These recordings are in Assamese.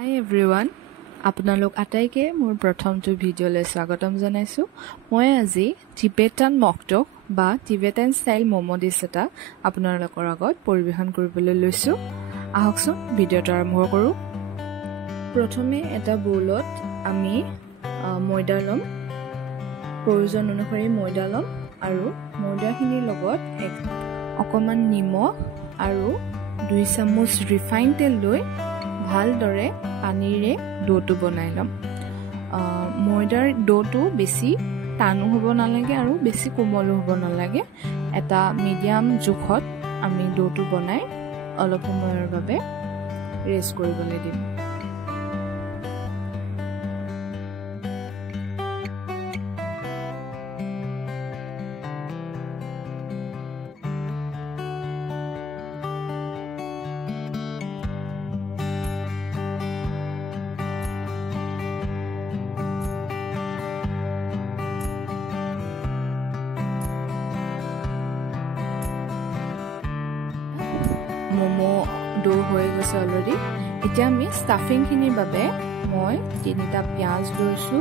Hi everyone, আপোনালোক আটাইকে মোৰ প্ৰথমটো ভিডিঅ'লৈ স্বাগতম জনাইছো। মই আজি টিবেটান মকটক বা টিবেটান ষ্টাইল ম'ম' ডিছ এটা আপোনালোকৰ আগত পৰিৱেশন কৰিবলৈ লৈছো। আহকচোন ভিডিঅ'টো আৰম্ভ কৰোঁ। প্ৰথমে এটা বউলত আমি ময়দা ল'ম। প্ৰয়োজন অনুসৰি ময়দা ল'ম আৰু ময়দাখিনিৰ লগত অকণমান নিমখ আৰু 2 চামুচ ৰিফাইন তেল লৈ ভালদৰে পানীৰে ডোটো বনাই ল'ম। ময়দাৰ ডোটো বেছি টানো হ'ব নালাগে আৰু বেছি কোমলো হ'ব নালাগে। এটা মিডিয়াম জোখত আমি ডোটো বনাই অলপ সময়ৰ বাবে ৰেষ্ট কৰিবলৈ দিম। ম'ম' ডো হৈ গৈছে অলৰেডি। এতিয়া আমি ষ্টাফিংখিনিৰ বাবে মই 3টা পিঁয়াজ লৈছোঁ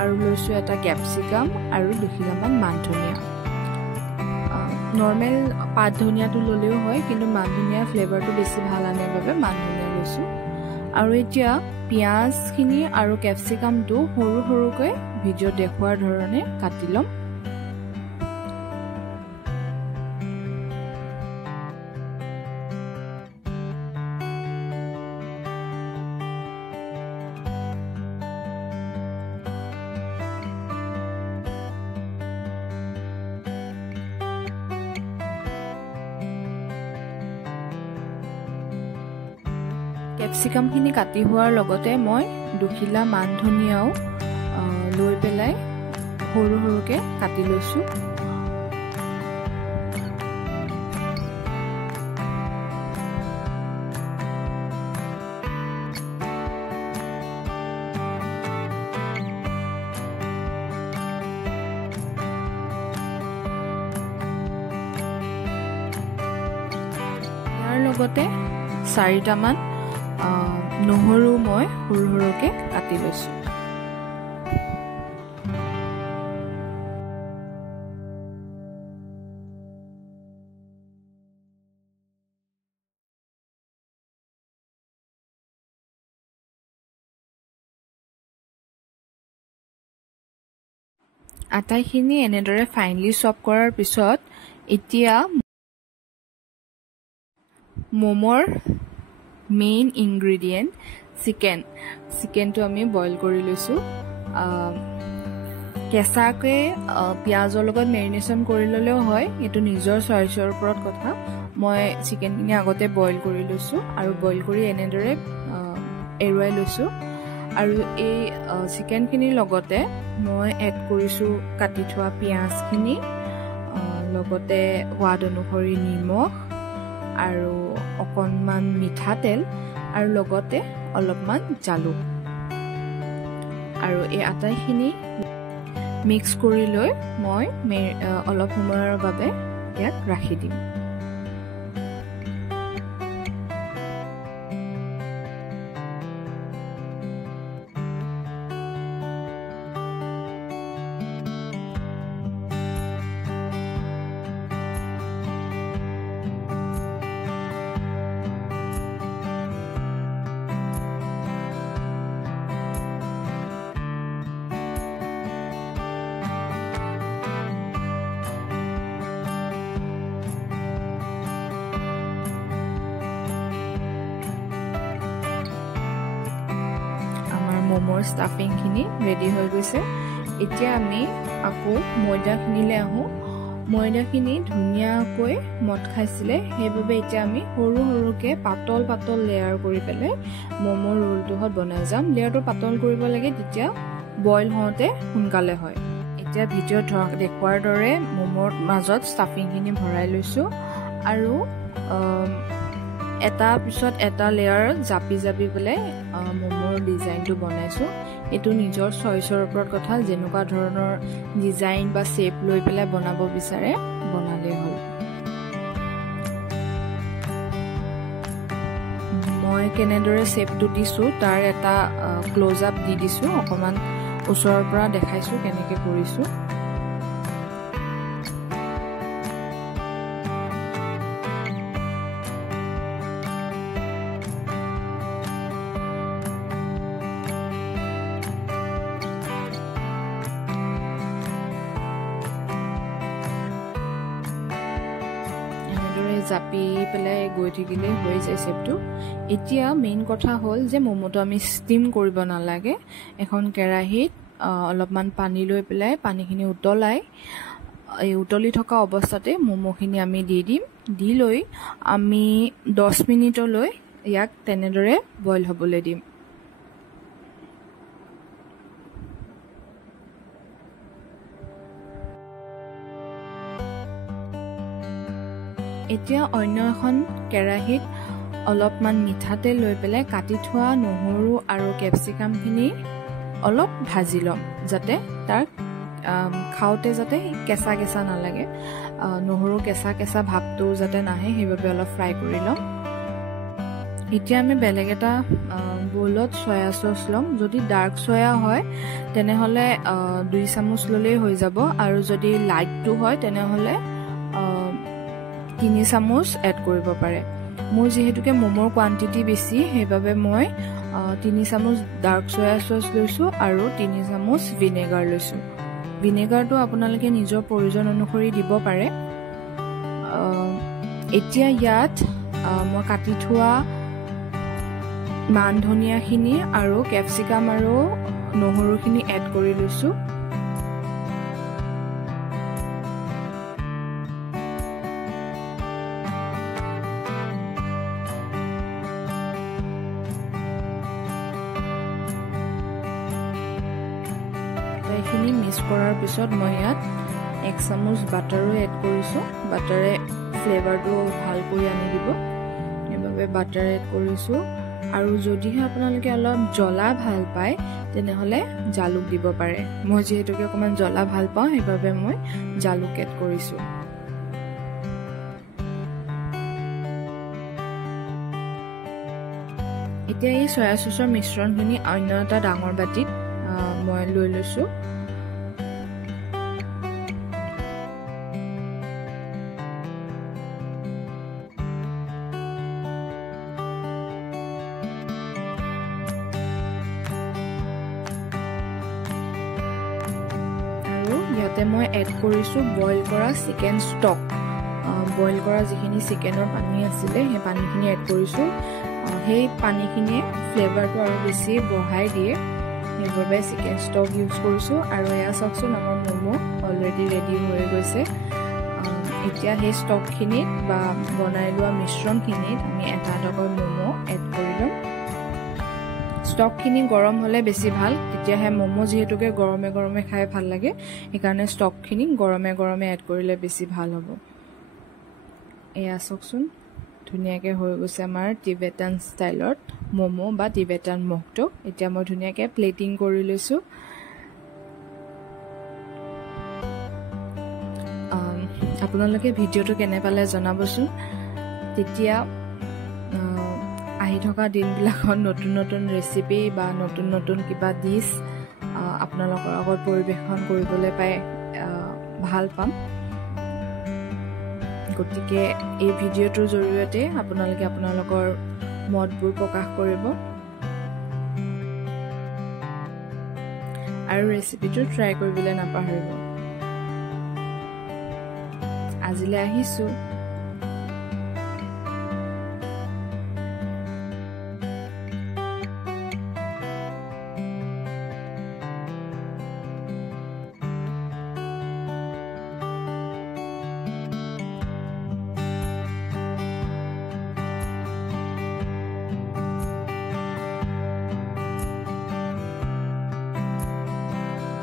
আৰু লৈছোঁ এটা কেপচিকাম আৰু 2 খিলামান মান ধনিয়া। নৰ্মেল পাত ধনিয়াটো ল'লেও হয়, কিন্তু মান ধনিয়াৰ ফ্লেভাৰটো বেছি ভাল আনাৰ বাবে মান ধনিয়া লৈছোঁ। আৰু এতিয়া পিঁয়াজখিনি আৰু কেপচিকামটো সৰু সৰুকৈ ভিডিঅ'ত দেখুৱাৰ ধৰণে কাটি ল'ম। কেপচিকামখিনি কাটি হোৱাৰ লগতে মই 2 খিলা মান ধনিয়াও লৈ পেলাই সৰু সৰুকৈ কাটি লৈছোঁ। ইয়াৰ লগতে 4টামান নহৰু মই সৰু সৰুকৈ কাটি লৈছোঁ। আটাইখিনি এনেদৰে ফাইনলি চপ কৰাৰ পিছত এতিয়া ম'মৰ মেইন ইনগ্ৰেডিয়েণ্ট চিকেনটো আমি বইল কৰি লৈছোঁ। কেঁচাকৈ পিঁয়াজৰ লগত মেৰিনেশ্যন কৰি ল'লেও হয়, এইটো নিজৰ চইচৰ ওপৰত কথা। মই চিকেনখিনি আগতে বইল কৰি লৈছোঁ আৰু বইল কৰি এনেদৰে এৰুৱাই লৈছোঁ। আৰু এই চিকেনখিনিৰ লগতে মই এড কৰিছোঁ কাটি থোৱা পিঁয়াজখিনি, লগতে সোৱাদ অনুসৰি নিমখ আৰু অকণমান মিঠাতেল আৰু লগতে অলপমান জালুক। আৰু এই আটাইখিনি মিক্স কৰি লৈ মই অলপ সময়ৰ বাবে ইয়াক ৰাখি দিম। ম'মৰ ষ্টাফিংখিনি ৰেডি হৈ গৈছে। এতিয়া আমি আকৌ ময়দাখিনিলৈ আহোঁ। ময়দাখিনি ধুনীয়াকৈ মদ খাইছিলে, সেইবাবে এতিয়া আমি সৰু সৰুকৈ পাতল পাতল লেয়াৰ কৰি পেলাই ম'মৰ ৰোলটোহঁত বনাই যাম। লেয়াৰটো পাতল কৰিব লাগে, তেতিয়া বইল হওঁতে সোনকালে হয়। এতিয়া ভিডিঅ'ত দেখুৱাৰ দৰে ম'মৰ মাজত ষ্টাফিংখিনি ভৰাই লৈছোঁ আৰু এটা পিছত এটা লেয়াৰ জাপি জাপি পেলাই ম'মৰ ডিজাইনটো বনাইছোঁ। এইটো নিজৰ চইচৰ ওপৰত কথা, যেনেকুৱা ধৰণৰ ডিজাইন বা শ্বেপ লৈ পেলাই বনাব বিচাৰে বনালেই হ'ল। মই মই কেনেদৰে শেপটো দিছোঁ তাৰ এটা ক্লোজ আপ দি দিছোঁ, অকণমান ওচৰৰ পৰা দেখাইছোঁ কেনেকৈ কৰিছোঁ। জাপি পেলাই গৈ থাকিলে হৈ যায় শেপটো। এতিয়া মেইন কথা হ'ল যে ম'ম'টো আমি ষ্টিম কৰিব নালাগে। এখন কেৰাহীত অলপমান পানী লৈ পেলাই পানীখিনি উতলি থকা অৱস্থাতে ম'ম'খিনি আমি দি দিম। দি লৈ আমি 10 মিনিটলৈ ইয়াক তেনেদৰে বইল হ'বলৈ দিম। এতিয়া অন্য এখন কেৰাহীত অলপমান মিঠাতেল লৈ পেলাই কাটি থোৱা নহৰু আৰু কেপচিকামখিনি অলপ ভাজি ল'ম, যাতে তাৰ খাওঁতে যাতে কেঁচা কেঁচা নালাগে, নহৰু কেঁচা কেঁচা ভাৱটো যাতে নাহে, সেইবাবে অলপ ফ্ৰাই কৰি ল'ম। এতিয়া আমি বেলেগ এটা বৌলত চয়া চচ ল'ম। যদি ডাৰ্ক চয়া হয় তেনেহ'লে 2 চামুচ ল'লেই হৈ যাব, আৰু যদি লাইটটো হয় তেনেহ'লে 3 চামুচ এড কৰিব পাৰে। মোৰ যিহেতুকে ম'মৰ কোৱান্টিটি বেছি, সেইবাবে মই 3 চামুচ ডাৰ্ক চয়া চচ লৈছোঁ আৰু 3 চামুচ ভিনেগাৰ লৈছোঁ। ভিনেগাৰটো আপোনালোকে নিজৰ প্ৰয়োজন অনুসৰি দিব পাৰে। এতিয়া ইয়াত মই কাটি থোৱা মান ধনিয়াখিনি আৰু কেপচিকাম আৰু নহৰুখিনি এড কৰি লৈছোঁ। এইখিনি মিক্স কৰাৰ পিছত মই ইয়াত 1 চামুচ বাটাৰো এড কৰিছোঁ। বাটাৰে ফ্লেভাৰটো ভাল কৰি আনি দিব, সেইবাবে বাটাৰ এড কৰিছোঁ। আৰু যদিহে আপোনালোকে অলপ জ্বলা ভাল পায় তেনেহ'লে জালুক দিব পাৰে। মই যিহেতুকে অকণমান জ্বলা ভাল পাওঁ, সেইবাবে মই জালুক এড কৰিছোঁ। এতিয়া এই চয়া চচৰ মিশ্ৰণখিনি অন্য এটা ডাঙৰ বাটিত মই লৈ লৈছোঁ। ইয়াতে মই এড কৰিছোঁ বইল কৰা চিকেন ষ্টক। বইল কৰা যিখিনি চিকেনৰ পানী আছিলে সেই পানীখিনি এড কৰিছোঁ। সেই পানীখিনিয়ে ফ্লেভাৰটো আৰু বেছি বঢ়াই দিয়ে, সেইবাবে চিকেন ষ্টক ইউজ কৰিছোঁ। আৰু এয়া চাওকচোন, আমাৰ ম'ম' অলৰেডি ৰেডি হৈ গৈছে। এতিয়া সেই ষ্টকখিনিত বা বনাই লোৱা মিশ্ৰণখিনিত আমি এটা এটাকৈ ম'ম' এড কৰি ল'ম। ষ্টকখিনি গৰম হ'লে বেছি ভাল, তেতিয়াহে ম'ম' যিহেতুকে গৰমে গৰমে খাই ভাল লাগে, সেইকাৰণে ষ্টকখিনি গৰমে গৰমে এড কৰিলে বেছি ভাল হ'ব। এয়া চাওকচোন, ধুনীয়াকৈ হৈ গৈছে আমাৰ টিবেটান ষ্টাইলত ম'ম' বা টিবেটান মকটো। এতিয়া মই ধুনীয়াকৈ প্লেটিং কৰি লৈছোঁ। আপোনালোকে ভিডিঅ'টো কেনে পালে জনাবচোন। তেতিয়া আহি থকা দিনবিলাকত নতুন নতুন ৰেচিপি বা নতুন নতুন কিবা ডিছ আপোনালোকৰ আগত পৰিৱেশন কৰিবলৈ পাই ভাল পাম। গতিকে এই ভিডিঅ'টোৰ জৰিয়তে আপোনালোকে আপোনালোকৰ মতবোৰ প্ৰকাশ কৰিব আৰু ৰেচিপিটো ট্ৰাই কৰিবলৈ নাপাহৰিব। আজিলৈ আহিছোঁ।